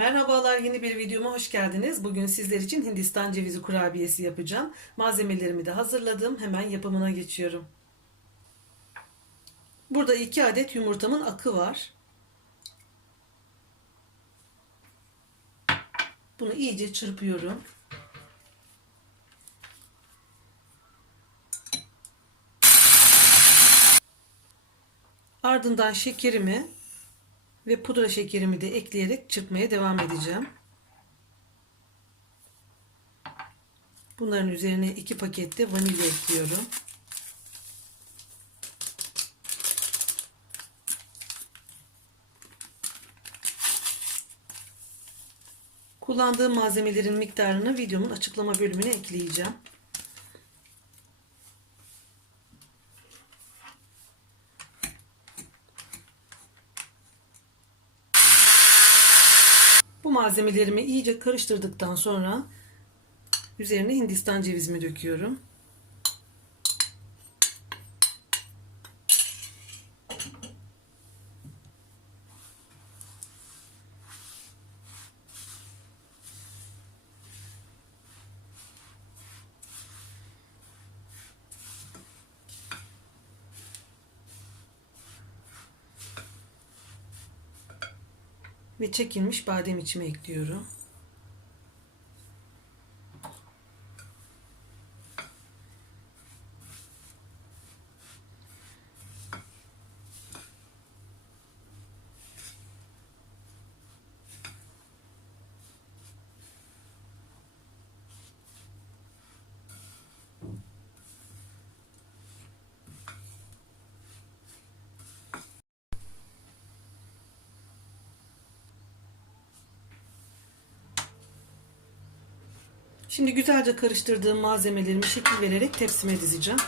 Merhabalar yeni bir videoma hoş geldiniz. Bugün sizler için Hindistan cevizi kurabiyesi yapacağım. Malzemelerimi de hazırladım. Hemen yapımına geçiyorum. Burada 2 adet yumurtamın akı var. Bunu iyice çırpıyorum. Ardından şekerimi ve pudra şekerimi de ekleyerek çırpmaya devam edeceğim. Bunların üzerine iki pakette vanilya ekliyorum. Kullandığım malzemelerin miktarını videomun açıklama bölümüne ekleyeceğim. Bu malzemelerimi iyice karıştırdıktan sonra üzerine hindistan cevizimi döküyorum. Ve çekilmiş badem içimi ekliyorum. Şimdi güzelce karıştırdığım malzemelerimi şekil vererek tepsime dizeceğim.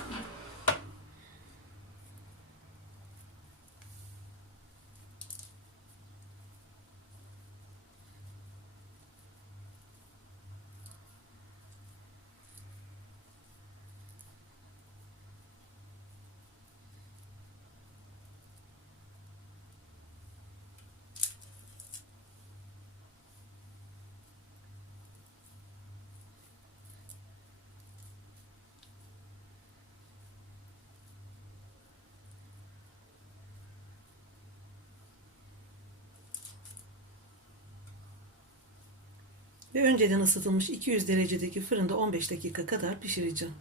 Ve önceden ısıtılmış 200 derecedeki fırında 15 dakika kadar pişireceğim.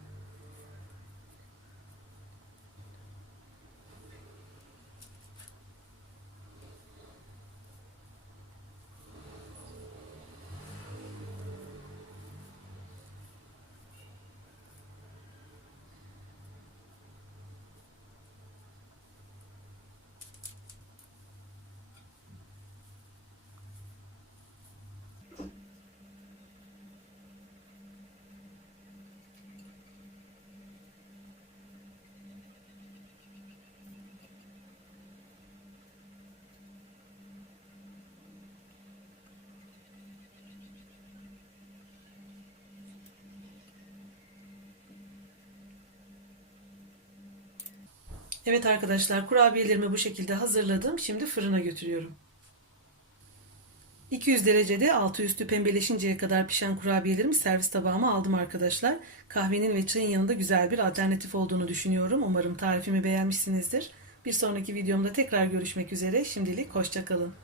Evet arkadaşlar kurabiyelerimi bu şekilde hazırladım. Şimdi fırına götürüyorum. 200 derecede altı üstü pembeleşinceye kadar pişen kurabiyelerimi servis tabağıma aldım arkadaşlar. Kahvenin ve çayın yanında güzel bir alternatif olduğunu düşünüyorum. Umarım tarifimi beğenmişsinizdir. Bir sonraki videomda tekrar görüşmek üzere. Şimdilik hoşçakalın.